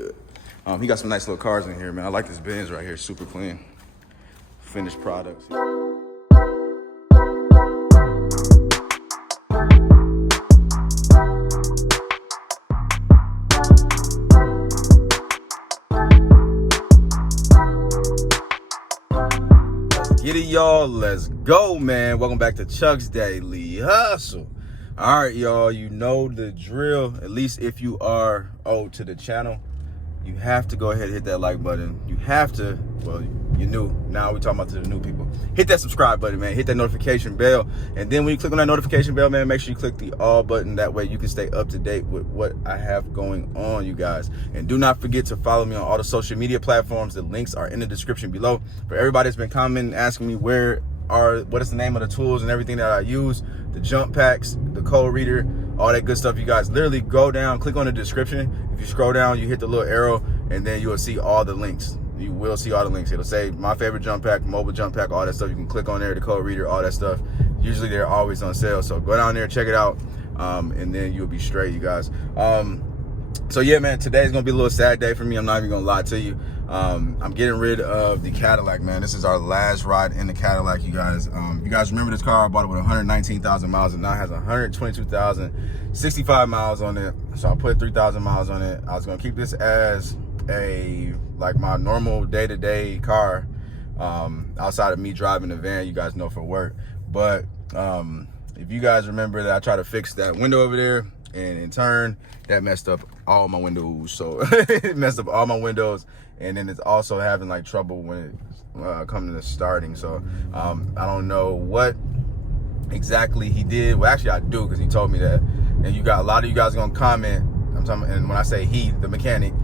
good. He got some nice little cars in here, man. I like this Benz right here, super clean. Finished products. Get it, y'all. Let's go, man. Welcome back to Chuck's Daily Hustle. All right, y'all. You know the drill. At least if you are old to the channel, you have to go ahead and hit that like button. You have to, well, you're new. Now we're talking about to the new people. Hit that subscribe button, man. Hit that notification bell. And then when you click on that notification bell, man, make sure you click the all button. That way you can stay up to date with what I have going on, you guys. And do not forget to follow me on all the social media platforms. The links are in the description below. For everybody that's been commenting, asking me what is the name of the tools and everything that I use, the jump packs, the code reader, all that good stuff, you guys, literally go down, click on the description. If you scroll down, you hit the little arrow, and then you will see all the links. You will see all the links. It'll say my favorite jump pack, mobile jump pack, all that stuff. You can click on there, the code reader, all that stuff. Usually they're always on sale, so go down there, check it out, and then you'll be straight, you guys. So yeah, man, today's gonna be a little sad day for me. I'm not even gonna lie to you. I'm getting rid of the Cadillac, man. This is our last ride in the Cadillac, you guys. You guys remember this car? I bought it with 119,000 miles, and now it has 122,065 miles on it. So I put 3,000 miles on it. I was gonna keep this as like my normal day-to-day car, outside of me driving the van, you guys know, for work. But if you guys remember that I tried to fix that window over there, and in turn that messed up all my windows. So it messed up all my windows, and then it's also having like trouble when it comes to starting. So I don't know what exactly he did. Well, actually I do, because he told me that. And you got a lot of you guys gonna comment. I'm talking, and when I say he, the mechanic,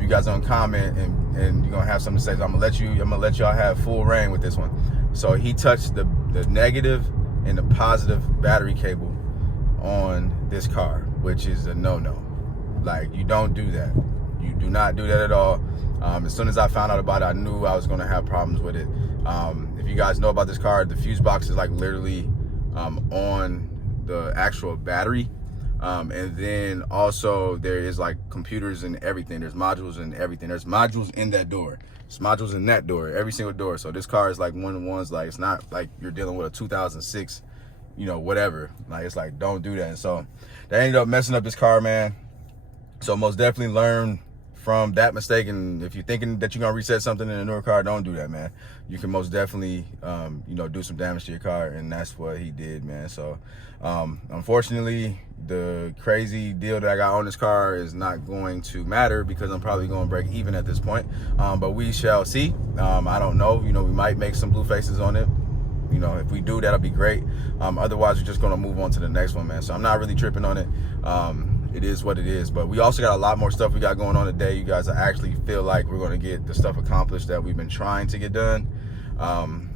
you guys gonna comment, and you're gonna have something to say. So I'm gonna let y'all have full reign with this one. So he touched the negative and the positive battery cable on this car, which is a no-no. Like, you don't do that. You do not do that at all. As soon as I found out about it, I knew I was gonna have problems with it. If you guys know about this car, the fuse box is like literally on the actual battery. And then also there is like computers and everything. There's modules and everything. There's modules in that door. There's modules in that door, every single door. So this car is like one of the ones, like, it's not like you're dealing with a 2006, you know, whatever. Like, it's like, don't do that. And so that ended up messing up this car, man. So most definitely learn from that mistake. And if you're thinking that you're gonna reset something in a newer car, don't do that, man. You can most definitely you know, do some damage to your car, and that's what he did, man. So unfortunately, the crazy deal that I got on this car is not going to matter, because I'm probably going to break even at this point. But we shall see. I don't know, you know, we might make some blue faces on it. You know, if we do, that'll be great. Otherwise, we're just gonna move on to the next one, man. So I'm not really tripping on it. It is what it is. But we also got a lot more stuff we got going on today, you guys. I actually feel like we're gonna get the stuff accomplished that we've been trying to get done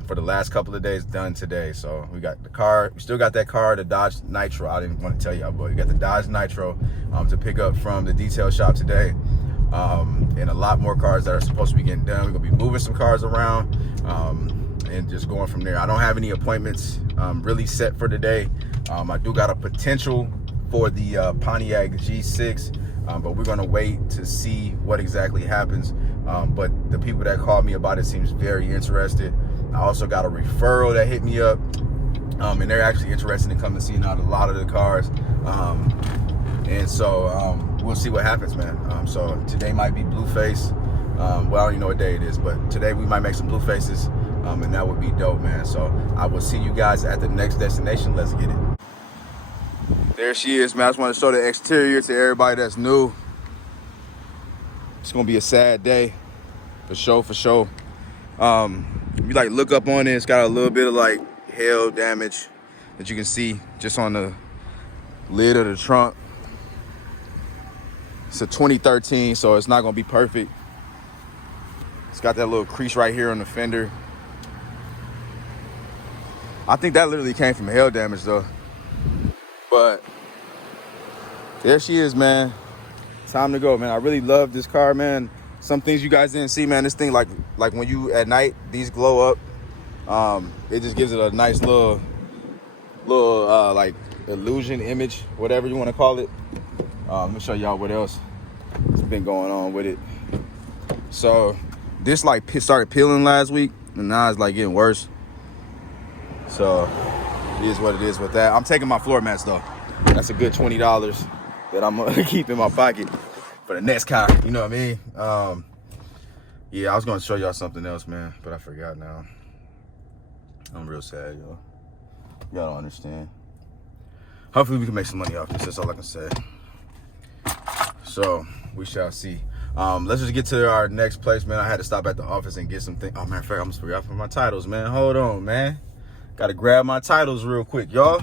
for the last couple of days, done today. So we got the car, we still got that car, the Dodge Nitro. I didn't want to tell y'all, but we got the Dodge Nitro to pick up from the detail shop today. And a lot more cars that are supposed to be getting done. We're gonna be moving some cars around, and just going from there. I don't have any appointments really set for today. I do got a potential for the Pontiac G6, but we're gonna wait to see what exactly happens. But the people that called me about it seems very interested. I also got a referral that hit me up, and they're actually interested in coming and seeing out a lot of the cars. And so we'll see what happens, man. So today might be Blueface. Well, I don't even know what day it is, but today we might make some blue faces, and that would be dope, man. So I will see you guys at the next destination. Let's get it. There she is, man. I just want to show the exterior to everybody that's new. It's gonna be a sad day, for sure, for sure. If you like look up on it, it's got a little bit of like hail damage that you can see just on the lid of the trunk. It's a 2013, so it's not gonna be perfect. It's got that little crease right here on the fender. I think that literally came from hail damage though. But there she is, man. Time to go, man. I really love this car, man. Some things you guys didn't see, man. This thing, like when you at night, these glow up. It just gives it a nice little like illusion image, whatever you want to call it. Let me show y'all what else. It's been going on with it. So this like started peeling last week, and now it's like getting worse. So it is what it is with that. I'm taking my floor mats though. That's a good $20 that I'm gonna keep in my pocket for the next car. You know what I mean? Yeah, I was gonna show y'all something else, man, but I forgot now. I'm real sad, y'all. Y'all don't understand. Hopefully we can make some money off this. That's all I can say. So we shall see. Let's just get to our next place, man. I had to stop at the office and get some things. Oh, matter of fact, I almost forgot for my titles, man. Hold on, man. Gotta grab my titles real quick, y'all.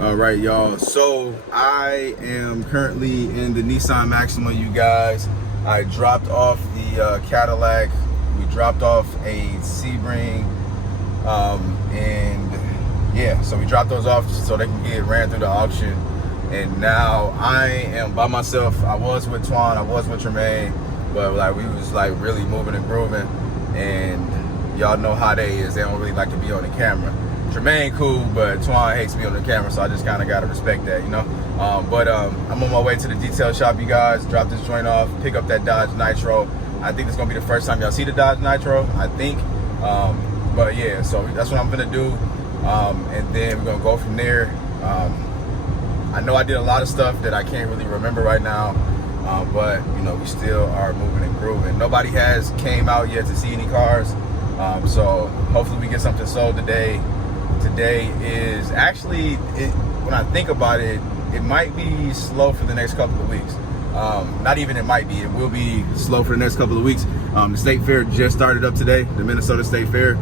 All right, y'all. So I am currently in the Nissan Maxima, you guys. I dropped off the Cadillac. We dropped off a Sebring, and yeah, so we dropped those off so they can get ran through the auction. And now I am by myself. I was with Twan, I was with Tremaine, but like we was like really moving and grooving. And y'all know how they is. They don't really like to be on the camera. Tremaine cool, but Twan hates to be on the camera, so I just kind of got to respect that, you know. I'm on my way to the detail shop, you guys. Drop this joint off, pick up that Dodge Nitro. I think it's gonna be the first time y'all see the Dodge Nitro, I think. But yeah, so that's what I'm gonna do. And then we're gonna go from there. I know I did a lot of stuff that I can't really remember right now, but you know, we still are moving and grooving. Nobody has came out yet to see any cars, so hopefully we get something sold today. Today is actually, when I think about it, it might be slow for the next couple of weeks. Not even it might be, it will be slow for the next couple of weeks. The state fair just started up today, the Minnesota State Fair,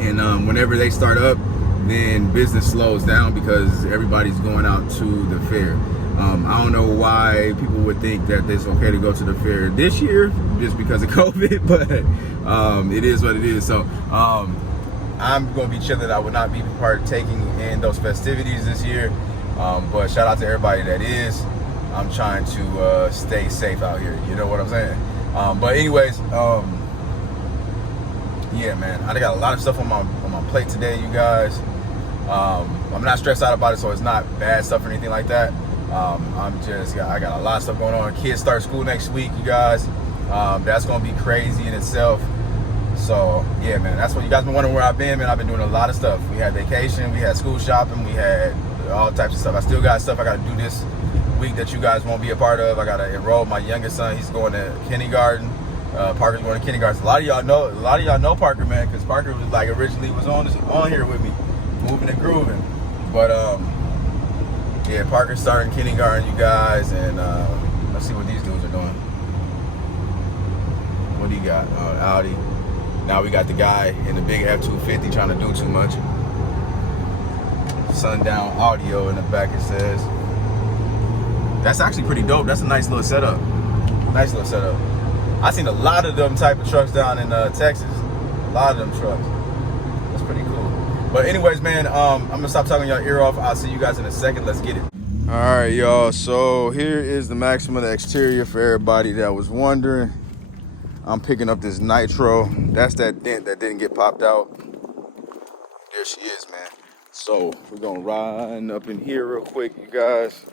and whenever they start up, then business slows down because everybody's going out to the fair. I don't know why people would think that it's okay to go to the fair this year just because of COVID, but it is what it is. So I'm going to be chilling. I will not be partaking in those festivities this year, but shout out to everybody that is. I'm trying to stay safe out here, you know what I'm saying? But anyways, yeah, man, I got a lot of stuff on my plate today, you guys. I'm not stressed out about it, so it's not bad stuff or anything like that. I got a lot of stuff going on. Kids start school next week, you guys. That's gonna be crazy in itself. So yeah, man, that's what you guys been wondering where I've been, man. I've been doing a lot of stuff. We had vacation, we had school shopping, we had all types of stuff. I still got stuff I gotta do this week that you guys won't be a part of. I gotta enroll my youngest son. He's going to kindergarten. Parker's going to kindergarten. A lot of y'all know Parker, man, because Parker was like originally was on here with me, moving and grooving. But yeah, Parker's starting kindergarten, you guys, and let's see what these dudes are doing. What do you got? Audi. Now we got the guy in the big F-250 trying to do too much. Sundown Audio in the back, it says. That's actually pretty dope. That's a nice little setup. Nice little setup. I seen a lot of them type of trucks down in Texas. A lot of them trucks. That's pretty cool. But anyways, man, I'm gonna stop talking y'all ear off. I'll see you guys in a second. Let's get it. All right, y'all. So here is the Maxima, the exterior, for everybody that was wondering. I'm picking up this Nitro. That's that dent that didn't get popped out. There she is, man. So we're gonna ride up in here real quick, you guys.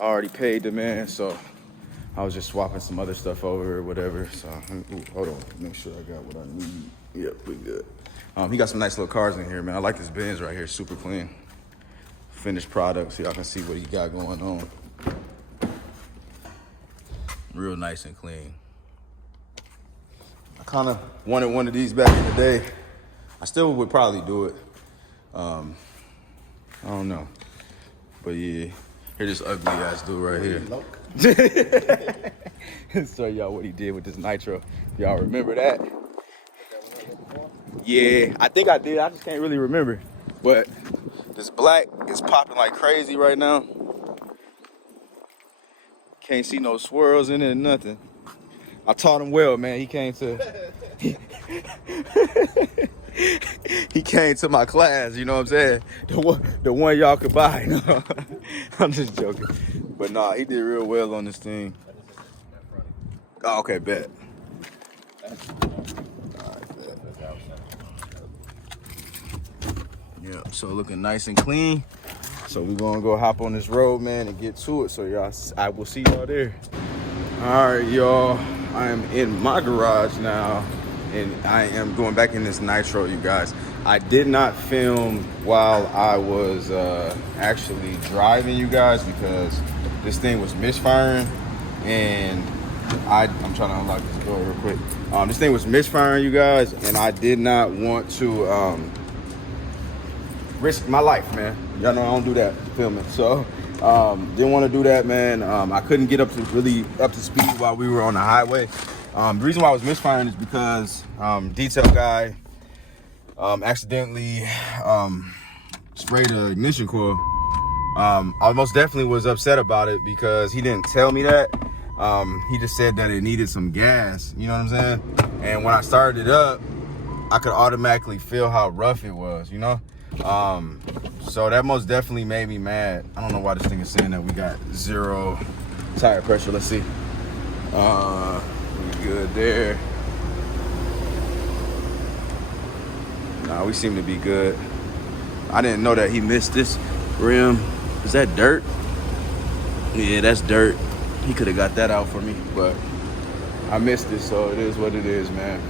I already paid the man, so I was just swapping some other stuff over or whatever. So hold on, make sure I got what I need. Yep, we good. He got some nice little cars in here, man. I like this Benz right here, super clean. Finished product, so y'all can see what he got going on. Real nice and clean. I kind of wanted one of these back in the day. I still would probably do it. I don't know, but yeah, here's this ugly ass dude right here. Show y'all what he did with this Nitro. Y'all remember that? Yeah, I think I did. I just can't really remember. But this black is popping like crazy right now. Can't see no swirls in it or nothing. I taught him well, man. He came to he came to my class, you know what I'm saying? The one y'all could buy. No, I'm just joking. But nah, he did real well on this thing. Oh, okay, bet. Yeah, so looking nice and clean. So we're gonna go hop on this road, man, and get to it. So y'all, I will see y'all there. All right, y'all, I am in my garage now, and I am going back in this nitro, you guys. I did not film while I was actually driving, you guys, because this thing was misfiring, and I'm trying to unlock this door real quick. This thing was misfiring, you guys, and I did not want to risk my life, man. Y'all know I don't do that filming, so didn't want to do that, man. I couldn't get up to speed while we were on the highway. The reason why I was misfiring is because detail guy accidentally sprayed an ignition coil. I most definitely was upset about it because he didn't tell me that. He just said that it needed some gas, you know what I'm saying? And when I started it up, I could automatically feel how rough it was, you know? So that most definitely made me mad. I don't know why this thing is saying that we got 0 tire pressure. Let's see. We good there. Nah, we seem to be good. I didn't know that he missed this rim. Is that dirt? Yeah, that's dirt. He could have got that out for me, but I missed it, so it is what it is, man.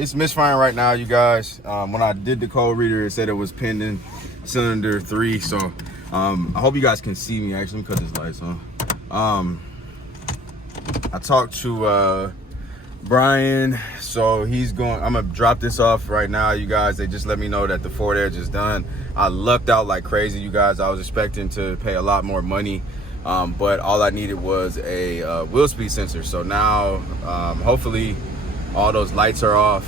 It's misfiring right now, you guys. When I did the code reader, it said it was pending cylinder 3. So I hope you guys can see me. Actually, let me cut this lights on. I talked to Brian, so I'm gonna drop this off right now, you guys. They just let me know that the Ford Edge is done. I lucked out like crazy, you guys. I was expecting to pay a lot more money, but all I needed was a wheel speed sensor. So now hopefully all those lights are off.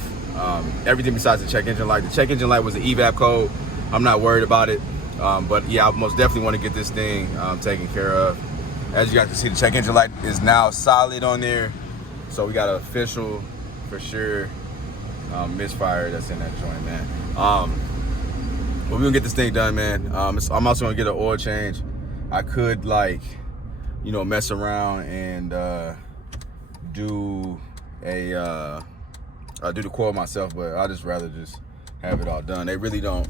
Everything besides the check engine light. The check engine light was the evap code. I'm not worried about it, but yeah, I most definitely want to get this thing taken care of. As you guys can see, the check engine light is now solid on there. So we got an official, for sure, misfire that's in that joint, man. But we're gonna get this thing done, man. I'm also gonna get an oil change. I could, like, you know, mess around and do the coil myself, but I just rather just have it all done. They really don't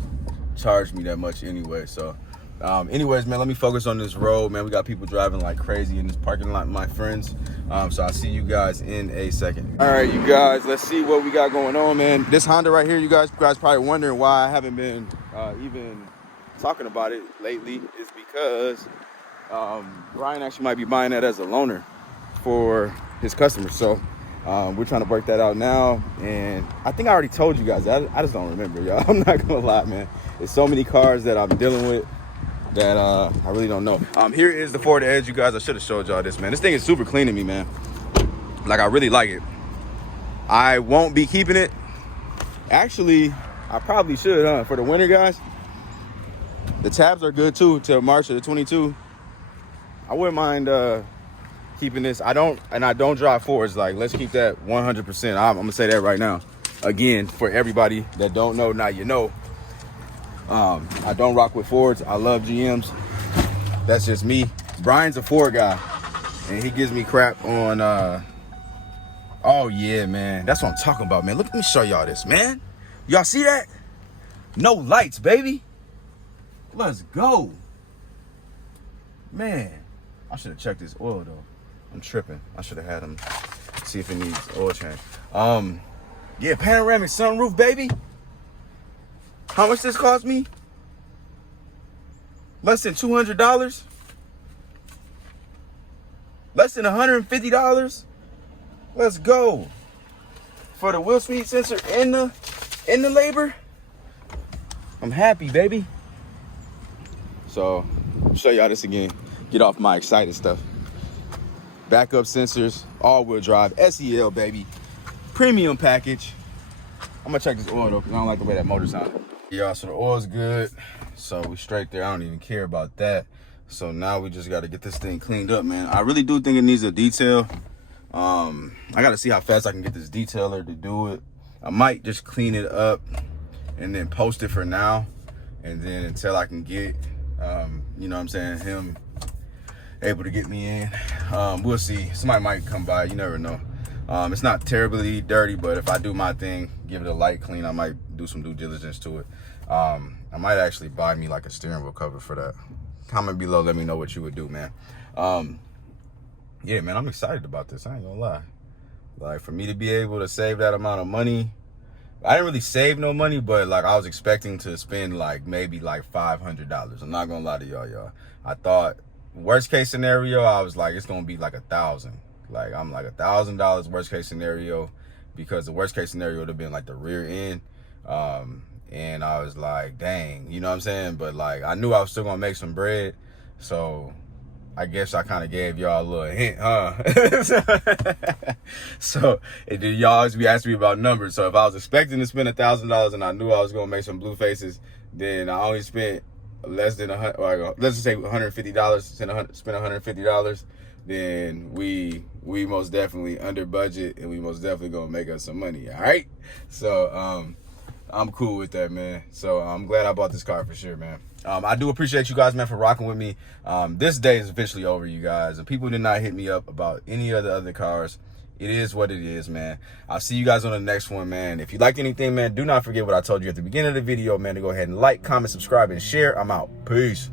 charge me that much anyway, so. Anyways, man, let me focus on this road, man. We got people driving like crazy in this parking lot, my friends. So I'll see you guys in a second. All right, you guys, let's see what we got going on, man. This Honda right here, you guys probably wondering why I haven't been even talking about it lately, is because Brian actually might be buying that as a loaner for his customers. So we're trying to work that out now. And I think I already told you guys that. I just don't remember, y'all. I'm not gonna lie, man. There's so many cars that I'm dealing with that I really don't know. Here is the Ford Edge, you guys. I should have showed y'all this, man. This thing is super clean to me, man. Like, I really like it. I won't be keeping it. Actually, I probably should, for the winter, guys. The tabs are good too till March of the 22. I wouldn't mind keeping this. I don't drive Fords. Like, let's keep that 100%. I'm gonna say that right now. Again, for everybody that don't know, now you know. I don't rock with Fords. I love GMs. That's just me. Brian's a Ford guy, and he gives me crap on oh yeah, man, that's what I'm talking about, man. Let me show y'all this, man. Y'all see that? No lights, baby. Let's go, man. I should have checked this oil though. I'm tripping. I should have had him see if it needs oil change. Yeah, panoramic sunroof, baby. How much this cost me? Less than $200? Less than $150? Let's go. For the wheel speed sensor and the labor, I'm happy, baby. So, I'll show y'all this again. Get off my excited stuff. Backup sensors, all-wheel drive, SEL, baby. Premium package. I'm gonna check this oil though, because I don't like the way that motor sounded. Y'all, so the oil's good. So we straight there. I don't even care about that. So now we just got to get this thing cleaned up, man. I really do think it needs a detail. I got to see how fast I can get this detailer to do it. I might just clean it up and then post it for now. And then until I can get, you know what I'm saying, him able to get me in. We'll see. Somebody might come by. You never know. It's not terribly dirty, but if I do my thing, give it a light clean, I might do some due diligence to it. I might actually buy me like a steering wheel cover for that. Comment below, let me know what you would do, man. Yeah, man, I'm excited about this. I ain't gonna lie. Like, for me to be able to save that amount of money, I didn't really save no money, but like I was expecting to spend like maybe like $500. I'm not gonna lie to y'all. I thought worst case scenario, I was like, it's gonna be like $1,000. Like, I'm like $1,000 worst case scenario, because the worst case scenario would have been like the rear end. And I was like, dang, you know what I'm saying? But like, I knew I was still gonna make some bread, so I guess I kind of gave y'all a little hint, huh? So y'all always be asking me about numbers. So if I was expecting to spend $1,000 and I knew I was gonna make some blue faces, then I only spent less than let's just say $150. Spent $150. Then we most definitely under budget, and we most definitely gonna make us some money. All right. So I'm cool with that, man. So I'm glad I bought this car for sure, man. I do appreciate you guys, man, for rocking with me. This day is officially over, you guys. And people did not hit me up about any of the other cars. It is what it is, man. I'll see you guys on the next one, man. If you liked anything, man, do not forget what I told you at the beginning of the video, man, to go ahead and like, comment, subscribe, and share. I'm out. Peace.